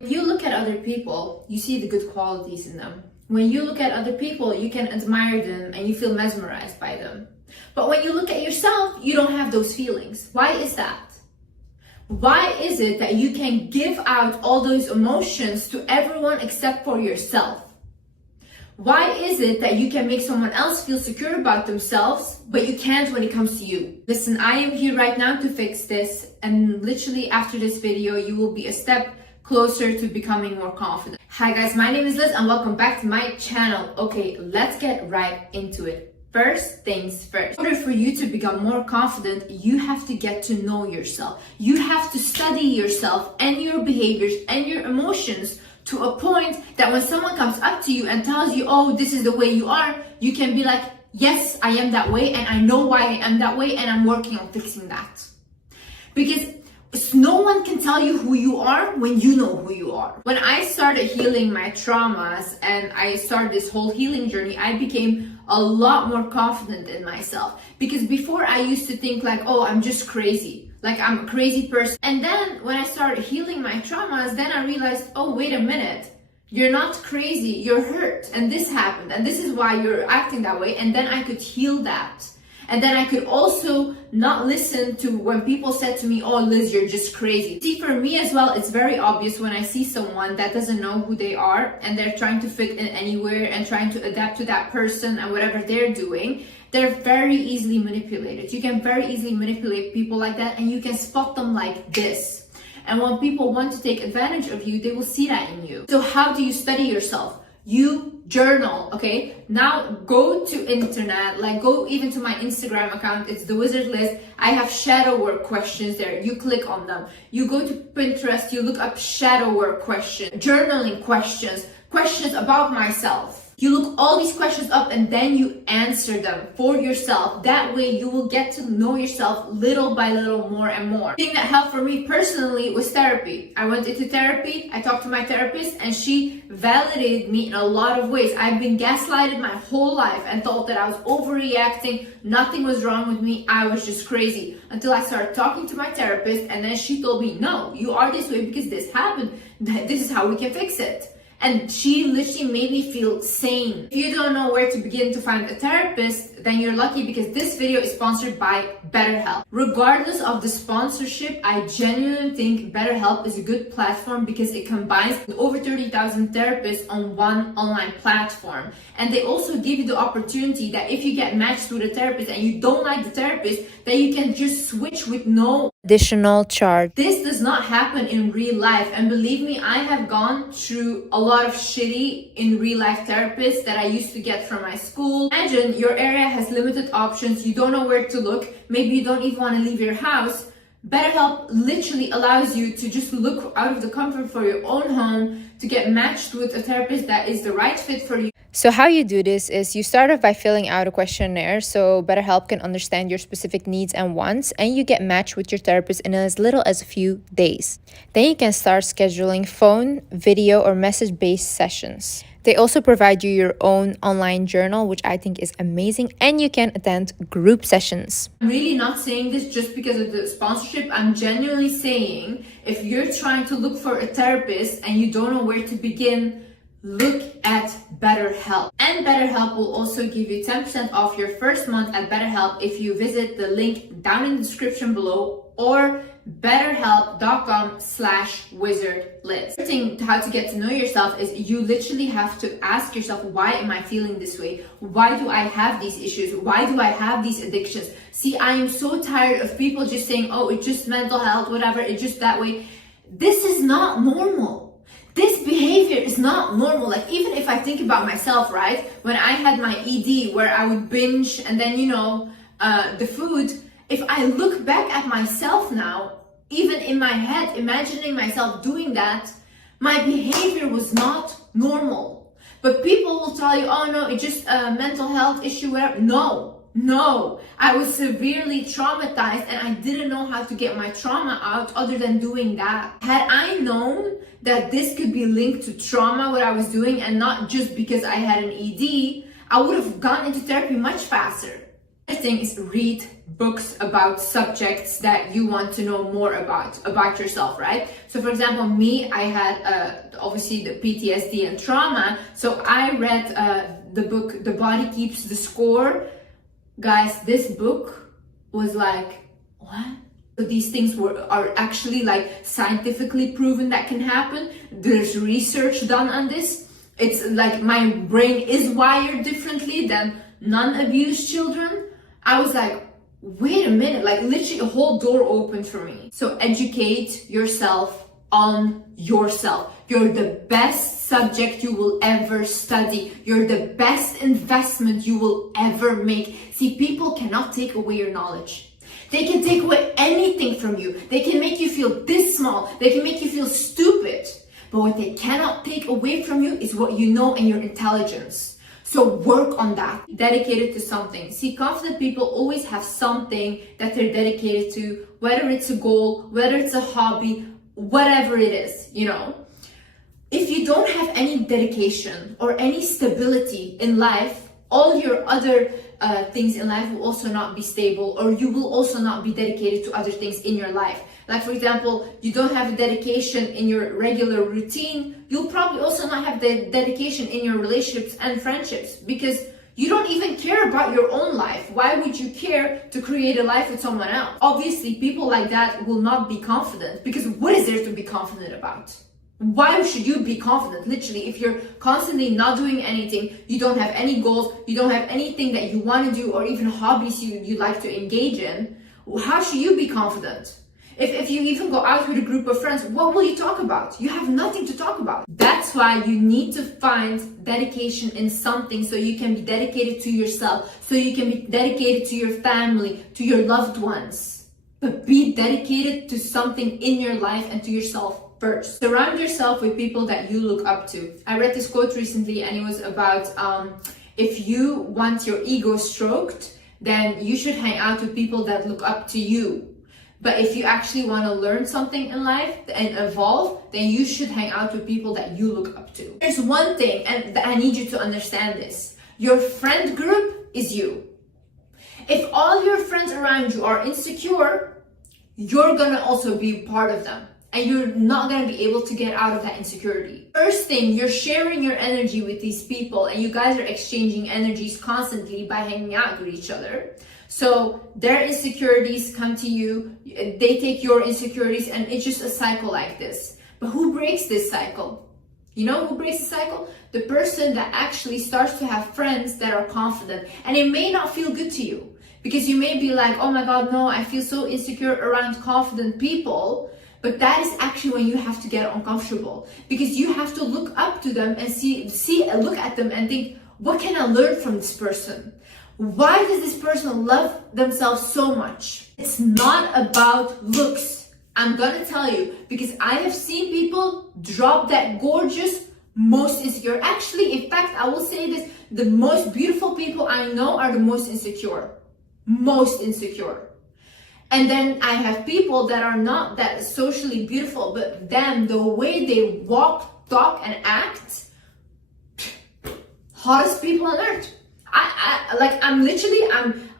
When you look at other people, you see the good qualities in them. When you look at other people, you can admire them and you feel mesmerized by them. But when you look at yourself, you don't have those feelings. Why is that? Why is it that you can give out all those emotions to everyone except for yourself? Why is it that you can make someone else feel secure about themselves, but you can't when it comes to you? Listen, I am here right now to fix this, and literally after this video, you will be a step closer to becoming more confident. Hi guys, my name is Liz and welcome back to my channel. Okay, let's get right into it. First things first. In order for you to become more confident, you have to get to know yourself. You have to study yourself and your behaviors and your emotions to a point that when someone comes up to you and tells you, oh, this is the way you are, you can be like, yes, I am that way and I know why I am that way and I'm working on fixing that. Because no one can tell you who you are when you know who you are. When I started healing my traumas and I started this whole healing journey, I became a lot more confident in myself. Because before I used to think like, oh, I'm just crazy. Like I'm a crazy person. And then when I started healing my traumas, then I realized, oh, wait a minute. You're not crazy, you're hurt. And this happened. And this is why you're acting that way. And then I could heal that. And then I could also not listen to when people said to me, oh, Liz, you're just crazy. See, for me as well, it's very obvious when I see someone that doesn't know who they are and they're trying to fit in anywhere and trying to adapt to that person and whatever they're doing. They're very easily manipulated. You can very easily manipulate people like that and you can spot them like this. And when people want to take advantage of you, they will see that in you. So how do you study yourself? You journal, okay? Now go to internet, like go even to my Instagram account, it's the Wizard List. I have shadow work questions there. You click on them. You go to Pinterest, you look up shadow work questions, journaling questions, questions about myself. You look all these questions up and then you answer them for yourself. That way you will get to know yourself little by little more and more. The thing that helped for me personally was therapy. I went into therapy, I talked to my therapist and she validated me in a lot of ways. I've been gaslighted my whole life and thought that I was overreacting. Nothing was wrong with me. I was just crazy until I started talking to my therapist and then she told me, no, you are this way because this happened. This is how we can fix it. And she literally made me feel sane. If you don't know where to begin to find a therapist, then you're lucky because this video is sponsored by BetterHelp. Regardless of the sponsorship, I genuinely think BetterHelp is a good platform because it combines over 30,000 therapists on one online platform. And they also give you the opportunity that if you get matched with a therapist and you don't like the therapist, that you can just switch with no additional charge. This does not happen in real life, and believe me, I have gone through a lot of shitty in real life therapists that I used to get from my school. Imagine your area has limited options, you don't know where to look, maybe you don't even want to leave your house. BetterHelp literally allows you to just look out of the comfort for your own home to get matched with a therapist that is the right fit for you. So how you do this is you start off by filling out a questionnaire so BetterHelp can understand your specific needs and wants, and you get matched with your therapist in as little as a few days. Then you can start scheduling phone, video, or message-based sessions. They also provide you your own online journal, which I think is amazing, and you can attend group sessions. I'm really not saying this just because of the sponsorship. I'm genuinely saying if you're trying to look for a therapist and you don't know where to begin, look at BetterHelp. And BetterHelp will also give you 10% off your first month at BetterHelp if you visit the link down in the description below or betterhelp.com/wizardliz. The thing how to get to know yourself is you literally have to ask yourself, why am I feeling this way? Why do I have these issues? Why do I have these addictions? See, I am so tired of people just saying, oh, it's just mental health, whatever, it's just that way. This is not normal. This behavior is not normal. Like even if I think about myself, right? When I had my ED where I would binge and then, the food, if I look back at myself now, even in my head, imagining myself doing that, my behavior was not normal. But people will tell you, oh no, it's just a mental health issue, whatever. No, I was severely traumatized and I didn't know how to get my trauma out other than doing that. Had I known that this could be linked to trauma, what I was doing, and not just because I had an ED, I would have gone into therapy much faster. First thing is read books about subjects that you want to know more about yourself, right? So for example, me, I had obviously the PTSD and trauma, so I read the book The Body Keeps the Score. Guys, this book was like, what? So these things are actually like scientifically proven that can happen. There's research done on this. It's like my brain is wired differently than non-abused children. I was like, wait a minute, like literally a whole door opened for me. So educate yourself on yourself. You're the best subject you will ever study. You're the best investment you will ever make. See, people cannot take away your knowledge. They can take away anything from you. They can make you feel this small. They can make you feel stupid. But what they cannot take away from you is what you know and your intelligence. So work on that. Dedicated to something. See, confident people always have something that they're dedicated to, whether it's a goal, whether it's a hobby, whatever it is, you know. If you don't have any dedication or any stability in life, all your other things in life will also not be stable, or you will also not be dedicated to other things in your life. Like for example, you don't have a dedication in your regular routine, you'll probably also not have the dedication in your relationships and friendships, because you don't even care about your own life. Why would you care to create a life with someone else? Obviously, people like that will not be confident, because what is there to be confident about? Why should you be confident? Literally, if you're constantly not doing anything, you don't have any goals, you don't have anything that you want to do, or even hobbies you like to engage in, how should you be confident? If you even go out with a group of friends, what will you talk about? You have nothing to talk about. That's why you need to find dedication in something, so you can be dedicated to yourself, so you can be dedicated to your family, to your loved ones. But be dedicated to something in your life and to yourself first. Surround yourself with people that you look up to. I read this quote recently, and it was about if you want your ego stroked, then you should hang out with people that look up to you. But if you actually want to learn something in life and evolve, then you should hang out with people that you look up to. There's one thing, and I need you to understand this. Your friend group is you. If all your friends around you are insecure, you're gonna also be part of them. And you're not going to be able to get out of that insecurity. First thing, you're sharing your energy with these people, and you guys are exchanging energies constantly by hanging out with each other. So their insecurities come to you, they take your insecurities, and it's just a cycle like this. But who breaks this cycle? You know who breaks the cycle? The person that actually starts to have friends that are confident. And it may not feel good to you, because you may be like, oh my God, no, I feel so insecure around confident people. But that is actually when you have to get uncomfortable, because you have to look up to them and look at them and think, what can I learn from this person? Why does this person love themselves so much? It's not about looks. I'm gonna tell you, because I have seen people drop that gorgeous, most insecure. Actually, in fact, I will say this, the most beautiful people I know are the most insecure. Most insecure. And then I have people that are not that socially beautiful, but then the way they walk, talk, and act, hottest people on earth.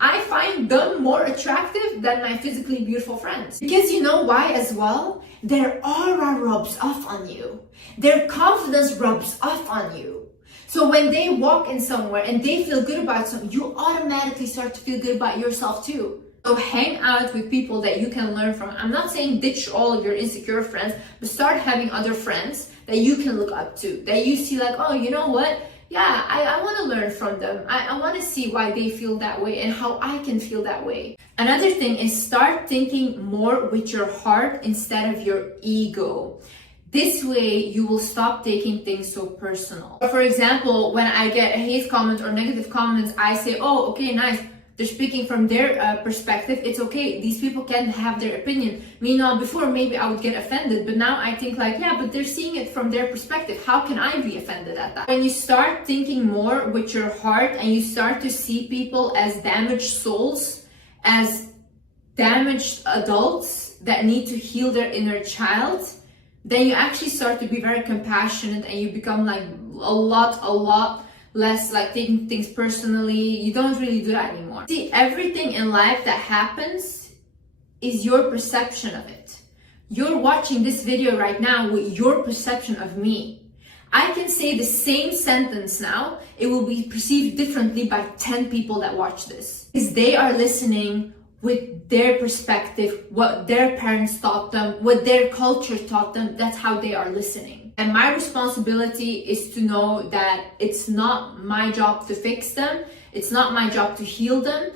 I find them more attractive than my physically beautiful friends. Because you know why as well? Their aura rubs off on you. Their confidence rubs off on you. So when they walk in somewhere and they feel good about something, you automatically start to feel good about yourself too. So hang out with people that you can learn from. I'm not saying ditch all of your insecure friends, but start having other friends that you can look up to, that you see like, oh, you know what? Yeah, I want to learn from them. I want to see why they feel that way and how I can feel that way. Another thing is start thinking more with your heart instead of your ego. This way, you will stop taking things so personal. For example, when I get a hate comment or negative comments, I say, oh, okay, nice. They're speaking from their perspective. It's okay. These people can have their opinion. Meanwhile, before maybe I would get offended, but now I think like, yeah, but they're seeing it from their perspective. How can I be offended at that? When you start thinking more with your heart and you start to see people as damaged souls, as damaged adults that need to heal their inner child, then you actually start to be very compassionate and you become like a lot less like taking things personally. You don't really do that anymore. See, everything in life that happens is your perception of it. You're watching this video right now with your perception of me. I can say the same sentence now, it will be perceived differently by 10 people that watch this. Because they are listening with their perspective, what their parents taught them, what their culture taught them, that's how they are listening. And my responsibility is to know that it's not my job to fix them, it's not my job to heal them,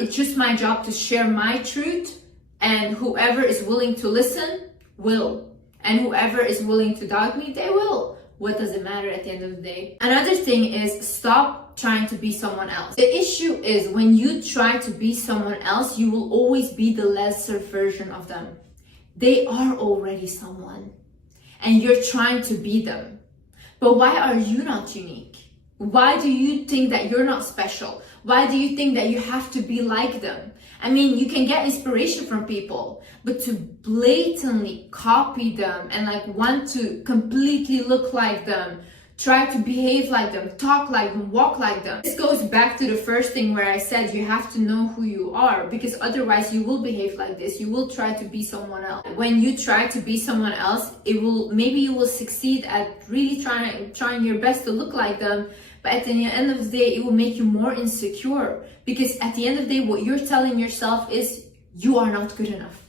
it's just my job to share my truth, and whoever is willing to listen will. And whoever is willing to doubt me, they will. What does it matter at the end of the day? Another thing is stop trying to be someone else. The issue is when you try to be someone else, you will always be the lesser version of them. They are already someone and you're trying to be them. But why are you not unique? Why do you think that you're not special? Why do you think that you have to be like them? I mean, you can get inspiration from people, but to blatantly copy them and like want to completely look like them, try to behave like them, talk like them, walk like them. This goes back to the first thing where I said you have to know who you are, because otherwise you will behave like this. You will try to be someone else. When you try to be someone else, maybe you will succeed at really trying your best to look like them. But at the end of the day, it will make you more insecure, because at the end of the day, what you're telling yourself is you are not good enough.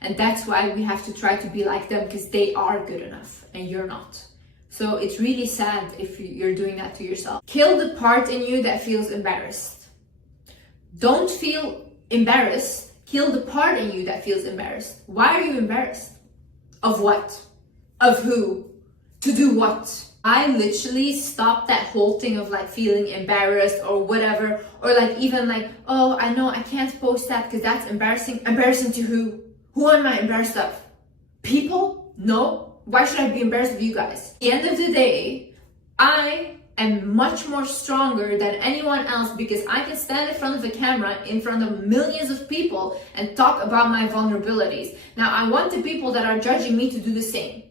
And that's why we have to try to be like them, because they are good enough and you're not. So it's really sad if you're doing that to yourself. Kill the part in you that feels embarrassed. Don't feel embarrassed. Kill the part in you that feels embarrassed. Why are you embarrassed? Of what? Of who? To do what? I literally stopped that whole thing of like feeling embarrassed or whatever, or like even like, oh, I know I can't post that because that's embarrassing. Embarrassing to who? Who am I embarrassed of? People? No. Why should I be embarrassed of you guys? At the end of the day, I am much more stronger than anyone else, because I can stand in front of the camera in front of millions of people and talk about my vulnerabilities. Now, I want the people that are judging me to do the same.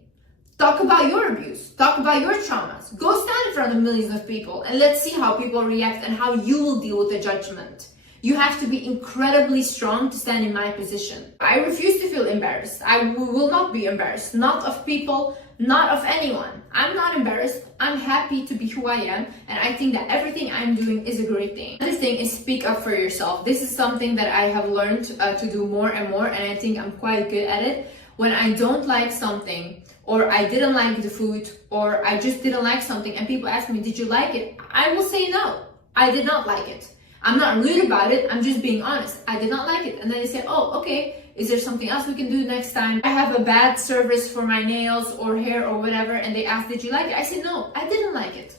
Talk about your abuse. Talk about your traumas. Go stand in front of millions of people and let's see how people react and how you will deal with the judgment. You have to be incredibly strong to stand in my position. I refuse to feel embarrassed. I will not be embarrassed. Not of people, not of anyone. I'm not embarrassed. I'm happy to be who I am. And I think that everything I'm doing is a great thing. Another thing is speak up for yourself. This is something that I have learned to do more and more. And I think I'm quite good at it. When I don't like something, or I didn't like the food, or I just didn't like something, and people ask me, did you like it? I will say no, I did not like it. I'm not rude about it, I'm just being honest. I did not like it. And then they say, oh, okay, is there something else we can do next time? I have a bad service for my nails or hair or whatever, and they ask, did you like it? I say, no, I didn't like it.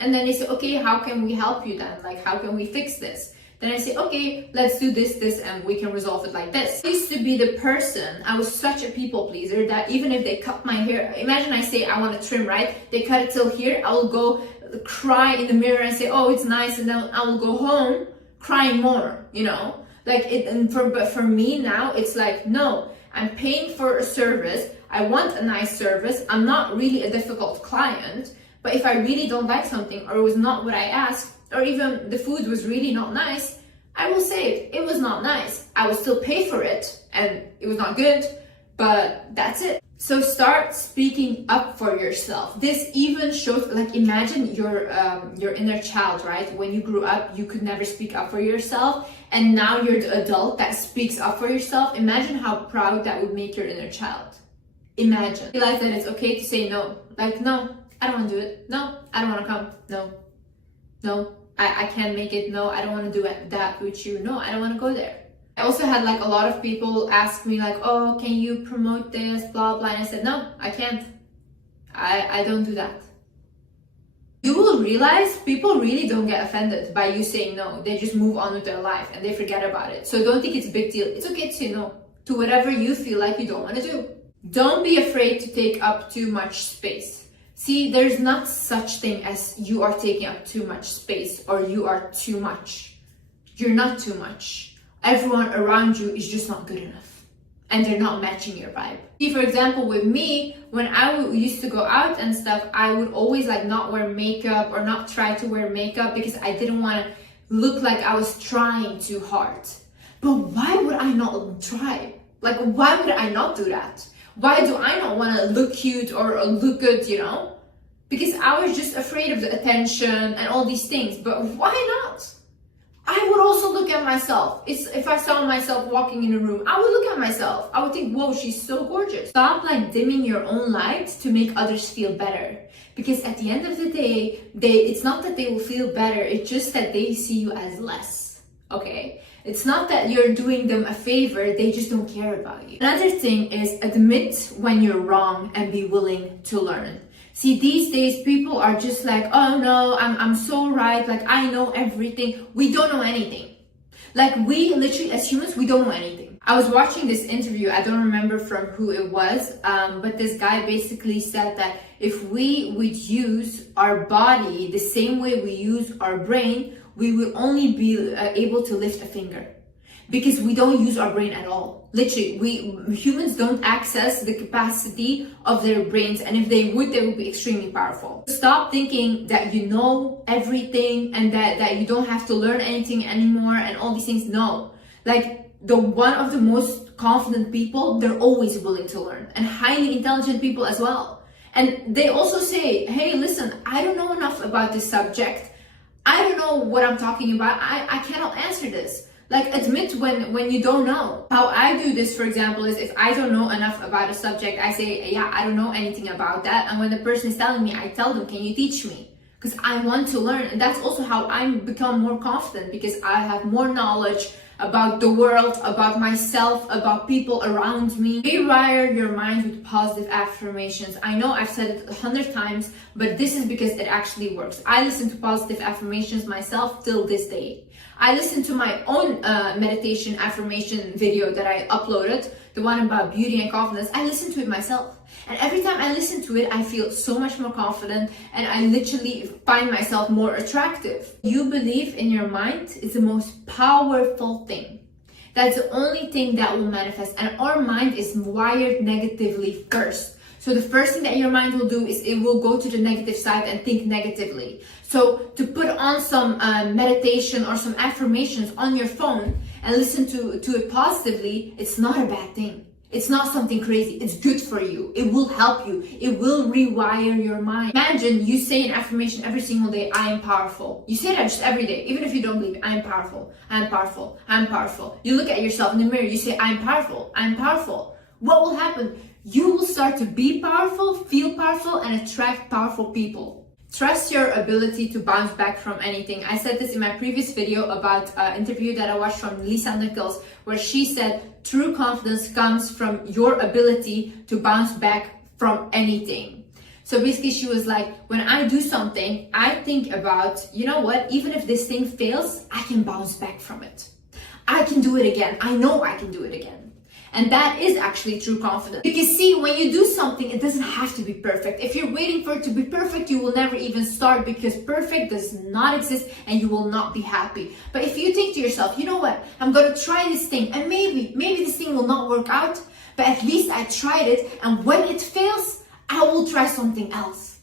And then they say, okay, how can we help you then? Like, how can we fix this? Then I say, okay, let's do this, and we can resolve it like this. I used to be the person, I was such a people pleaser that even if they cut my hair, imagine I say I want to trim, right? They cut it till here, I will go cry in the mirror and say, oh, it's nice, and then I will go home crying more, you know? Like it, but for me now, it's like, no, I'm paying for a service, I want a nice service, I'm not really a difficult client, but if I really don't like something, or it was not what I asked, or even the food was really not nice, I will say it. It was not nice. I will still pay for it, and it was not good, but that's it. So start speaking up for yourself. This even shows, like, imagine your inner child, right? When you grew up, you could never speak up for yourself, and now you're the adult that speaks up for yourself. Imagine how proud that would make your inner child. Imagine. Realize that it's okay to say no. Like, no, I don't want to do it. No, I don't want to come. No, I can't make it. No, I don't want to do that with you. No, I don't want to go there. I also had like a lot of people ask me like, oh, can you promote this, blah, blah. And I said, no, I can't. I don't do that. You will realize people really don't get offended by you saying no. They just move on with their life and they forget about it. So don't think it's a big deal. It's okay to say no to whatever you feel like you don't want to do. Don't be afraid to take up too much space. See, there's not such thing as you are taking up too much space or you are too much. You're not too much. Everyone around you is just not good enough. and they're not matching your vibe. See, for example, with me, when I used to go out and stuff, I would always like not wear makeup or not try to wear makeup because I didn't want to look like I was trying too hard. But why would I not try? Like, why would I not do that? Why do I not want to look cute or look good, you know? Because I was just afraid of the attention and all these things. But why not? I would also look at myself. If I saw myself walking in a room, I would look at myself. I would think, whoa, she's so gorgeous. Stop like dimming your own light to make others feel better. Because at the end of the day, it's not that they will feel better. It's just that they see you as less, okay? It's not that you're doing them a favor. They just don't care about you. Another thing is admit when you're wrong and be willing to learn. See, these days people are just like, oh no, I'm so right, like I know everything. We don't know anything. Like we literally as humans, we don't know anything. I was watching this interview, I don't remember from who it was, but this guy basically said that if we would use our body the same way we use our brain, we will only be able to lift a finger. Because we don't use our brain at all. Literally, humans don't access the capacity of their brains, and if they would be extremely powerful. Stop thinking that you know everything and that you don't have to learn anything anymore and all these things. No. Like, one of the most confident people, they're always willing to learn, and highly intelligent people as well. And they also say, hey, listen, I don't know enough about this subject. I don't know what I'm talking about. I cannot answer this. Like, admit when you don't know. How I do this, for example, is if I don't know enough about a subject, I say, yeah, I don't know anything about that. And when the person is telling me, I tell them, can you teach me? Because I want to learn. And that's also how I become more confident, because I have more knowledge about the world, about myself, about people around me. Rewire your mind with positive affirmations. I know I've said it 100 times, but this is because it actually works. I listen to positive affirmations myself till this day. I listened to my own meditation affirmation video that I uploaded, the one about beauty and confidence. I listened to it myself. And every time I listen to it, I feel so much more confident, and I literally find myself more attractive. You believe in your mind is the most powerful thing. That's the only thing that will manifest. And our mind is wired negatively first. So the first thing that your mind will do is it will go to the negative side and think negatively. So to put on some meditation or some affirmations on your phone and listen to it positively, it's not a bad thing. It's not something crazy. It's good for you. It will help you. It will rewire your mind. Imagine you say an affirmation every single day, I am powerful. You say that just every day, even if you don't believe it. I am powerful. I am powerful. I am powerful. You look at yourself in the mirror, you say, I am powerful. I am powerful. What will happen? You will start to be powerful, feel powerful, and attract powerful people. Trust your ability to bounce back from anything. I said this in my previous video about an interview that I watched from Lisa Nichols, where she said true confidence comes from your ability to bounce back from anything. So basically she was like, when I do something, I think about, you know what, even if this thing fails, I can bounce back from it. I can do it again. I know I can do it again. And that is actually true confidence. Because see, when you do something, it doesn't have to be perfect. If you're waiting for it to be perfect, you will never even start, because perfect does not exist and you will not be happy. But if you think to yourself, you know what, I'm gonna try this thing, and maybe this thing will not work out, but at least I tried it, and when it fails, I will try something else.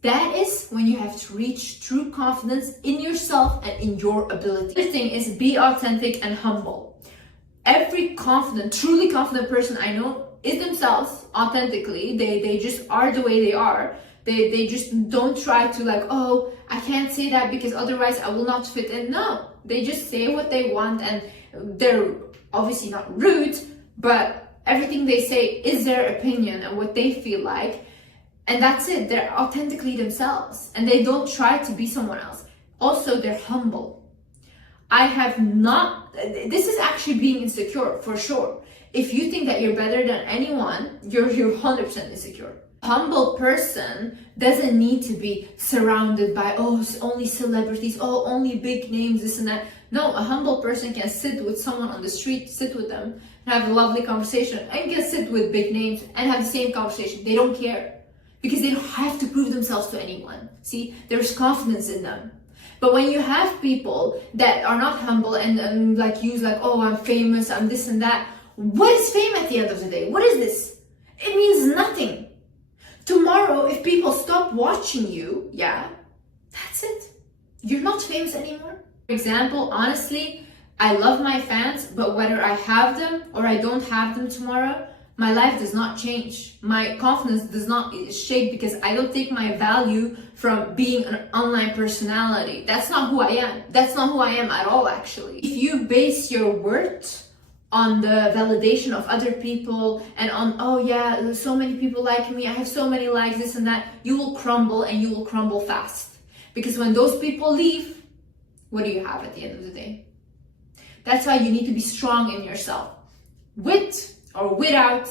That is when you have to reach true confidence in yourself and in your ability. The thing is, be authentic and humble. Every confident, truly confident person I know is themselves authentically. They just are the way they are. They just don't try to like, oh, I can't say that because otherwise I will not fit in. No, they just say what they want, and they're obviously not rude, but everything they say is their opinion and what they feel like. And that's it. They're authentically themselves, and they don't try to be someone else. Also, they're humble. This is actually being insecure for sure. If you think that you're better than anyone, you're 100% insecure. A humble person doesn't need to be surrounded by, only celebrities, only big names, this and that. No, a humble person can sit with someone on the street, sit with them, and have a lovely conversation, and can sit with big names and have the same conversation. They don't care, because they don't have to prove themselves to anyone. See, there's confidence in them. But when you have people that are not humble and like use like, oh, I'm famous, I'm this and that, What is fame at the end of the day? What is this? It means nothing. Tomorrow, if people stop watching you, yeah, that's it. You're not famous anymore. For example, honestly, I love my fans, but whether I have them or I don't have them tomorrow, my life does not change. My confidence does not shake because I don't take my value from being an online personality. That's not who I am. That's not who I am at all, actually. If you base your worth on the validation of other people and on, oh yeah, so many people like me, I have so many likes, this and that, you will crumble, and you will crumble fast. Because when those people leave, what do you have at the end of the day? That's why you need to be strong in yourself. With or without,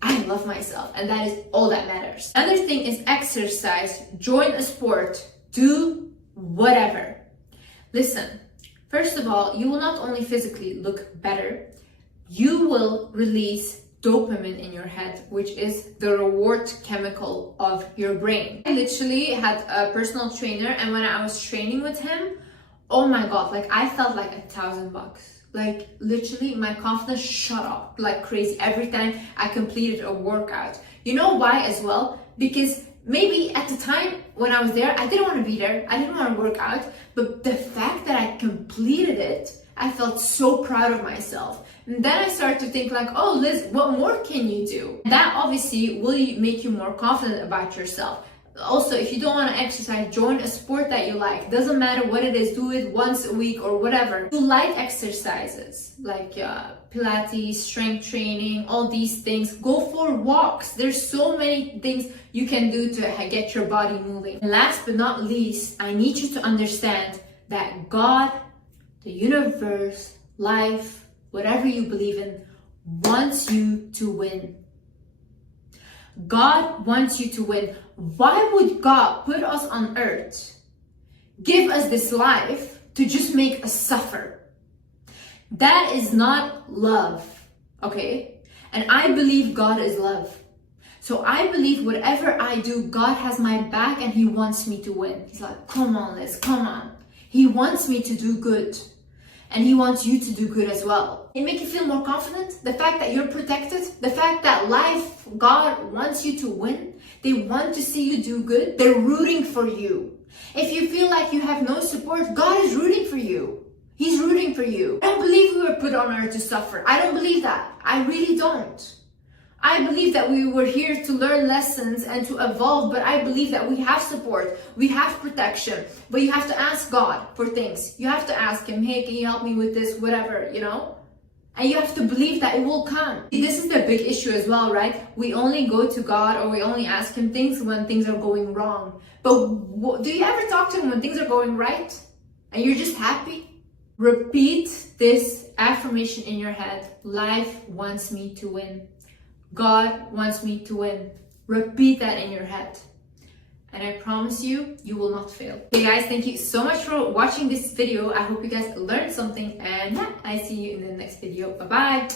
I love myself, and that is all that matters. Another thing is exercise. Join a sport. Do whatever. Listen, first of all, you will not only physically look better, you will release dopamine in your head, which is the reward chemical of your brain. I literally had a personal trainer, and when I was training with him, oh my god, like I felt like $1,000. Like literally my confidence shot up like crazy every time I completed a workout. You know why as well? Because maybe at the time when I was there, I didn't want to be there. I didn't want to work out, but the fact that I completed it, I felt so proud of myself. And then I started to think like, oh Liz, what more can you do? That obviously will make you more confident about yourself. Also, if you don't want to exercise, join a sport that you like. Doesn't matter what it is, do it once a week or whatever. Do light exercises like Pilates, strength training, all these things. Go for walks. There's so many things you can do to get your body moving. And last but not least, I need you to understand that God, the universe, life, whatever you believe in, wants you to win. God wants you to win. Why would God put us on earth, give us this life to just make us suffer? That is not love, okay? And I believe God is love. So I believe whatever I do, God has my back and He wants me to win. He's like, come on, Liz, come on. He wants me to do good. And He wants you to do good as well. It makes you feel more confident. The fact that you're protected, the fact that life, God wants you to win. They want to see you do good. They're rooting for you. If you feel like you have no support, God is rooting for you. He's rooting for you. I don't believe we were put on earth to suffer. I don't believe that. I really don't. I believe that we were here to learn lessons and to evolve, but I believe that we have support, we have protection, but you have to ask God for things. You have to ask Him, hey, can you help me with this, whatever, you know? And you have to believe that it will come. This is the big issue as well, right? We only go to God or we only ask Him things when things are going wrong. But do you ever talk to Him when things are going right? And you're just happy? Repeat this affirmation in your head. Life wants me to win. God wants me to win. Repeat that in your head. And I promise you, you will not fail. Okay guys, thank you so much for watching this video. I hope you guys learned something. And yeah, I see you in the next video. Bye-bye.